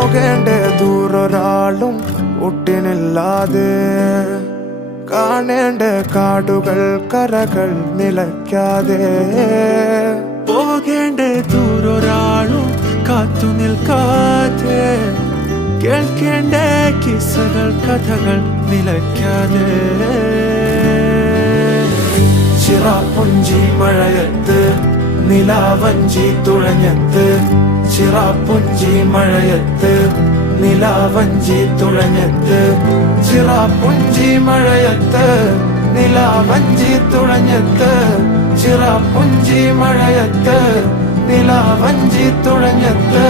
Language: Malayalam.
പോകേണ്ട ദൂരൊരാളും ഒട്ടിനില്ലാതെ, കാണേണ്ട കാടുകൾ കരകൾ നിലയ്ക്കാതെ, പോകേണ്ട ദൂരൊരാളും കാത്തു നിൽക്കാതെ, കേൾക്കേണ്ട കിസ്സകൾ കഥകൾ നിലയ്ക്കാതെ. ചിറാപ്പുഞ്ചി മഴയത്ത് നിലാവഞ്ചി തുഴഞ്ഞത്ത്, ചിറാപ്പുഞ്ചി മഴയത്ത് നിലാവഞ്ചി തുഴഞ്ഞത്ത്, ചിറാപ്പുഞ്ചി മഴയത്ത് നിലാവഞ്ചി തുഴഞ്ഞത്ത്, ചിറാപ്പുഞ്ചി മഴയത്ത് നിലാവഞ്ചി തുഴഞ്ഞത്ത്.